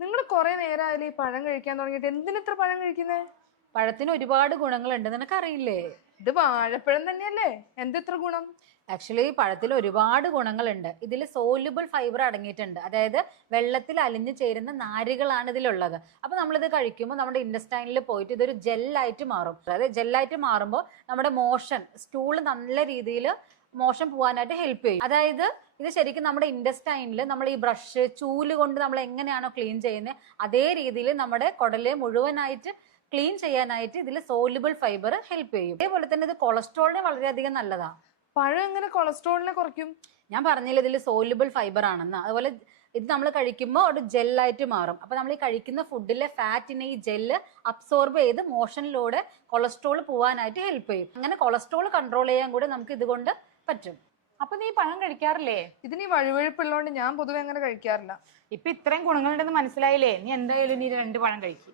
നിങ്ങൾ കുറെ നേരമായാലും ഈ പഴം കഴിക്കാൻ തുടങ്ങിയിട്ട് എന്തിനിത്ര പഴം കഴിക്കുന്നേ? പഴത്തിന് ഒരുപാട് ഗുണങ്ങളുണ്ട്, നിനക്കറിയില്ലേ? ഇത് വാഴപ്പഴം തന്നെയല്ലേ, എന്തിത്ര ഗുണം? ആക്ച്വലി പഴത്തിൽ ഒരുപാട് ഗുണങ്ങളുണ്ട്. ഇതിൽ സോല്യുബിൾ ഫൈബർ അടങ്ങിയിട്ടുണ്ട്, അതായത് വെള്ളത്തിൽ അലിഞ്ഞു ചേരുന്ന നാരുകളാണ് ഇതിലുള്ളത്. അപ്പൊ നമ്മളിത് കഴിക്കുമ്പോൾ നമ്മുടെ ഇൻഡസ്റ്റൈനിൽ പോയിട്ട് ഇതൊരു ജെല്ലായിട്ട് മാറും. അതായത് ജെല്ലായിട്ട് മാറുമ്പോൾ നമ്മുടെ മോഷൻ സ്റ്റൂള് നല്ല രീതിയിൽ മോഷൻ പോകാനായിട്ട് ഹെൽപ്പ് ചെയ്യും. അതായത് ഇത് ശരിക്കും നമ്മുടെ ഇൻഡസ്റ്റൈനിൽ നമ്മൾ ഈ ബ്രഷ് ചൂല് കൊണ്ട് നമ്മൾ എങ്ങനെയാണോ ക്ലീൻ ചെയ്യുന്നത് അതേ രീതിയിൽ നമ്മുടെ കുടലെ മുഴുവനായിട്ട് ക്ലീൻ ചെയ്യാനായിട്ട് ഇതിൽ സോല്യുബിൾ ഫൈബർ ഹെൽപ്പ് ചെയ്യും. അതേപോലെ തന്നെ ഇത് കൊളസ്ട്രോളിന് വളരെയധികം നല്ലതാണ്. പഴം എങ്ങനെ കൊളസ്ട്രോളിനെ കുറയ്ക്കും? ഞാൻ പറഞ്ഞില്ല ഇതിൽ സോല്യുബിൾ ഫൈബർ ആണെന്ന്. അതുപോലെ ഇത് നമ്മൾ കഴിക്കുമ്പോൾ ഒരു ജെല്ലായിട്ട് മാറും. അപ്പൊ നമ്മൾ ഈ കഴിക്കുന്ന ഫുഡിലെ ഫാറ്റിനെ ഈ ജെല്ല് അബ്സോർബ് ചെയ്ത് മോഷനിലൂടെ കൊളസ്ട്രോൾ പോവാനായിട്ട് ഹെൽപ്പ് ചെയ്യും. അങ്ങനെ കൊളസ്ട്രോൾ കൺട്രോൾ ചെയ്യാൻ കൂടെ നമുക്ക് ഇതുകൊണ്ട് പറ്റും. അപ്പൊ നീ പഴം കഴിക്കാറില്ലേ? ഇതിന് ഈ വഴുവഴുപ്പുള്ളതുകൊണ്ട് ഞാൻ പൊതുവെ അങ്ങനെ കഴിക്കാറില്ല. ഇപ്പൊ ഇത്രയും ഗുണങ്ങളുണ്ടെന്ന് മനസ്സിലായില്ലേ? നീ എന്തായാലും നീ 2 പഴം കഴിക്കും.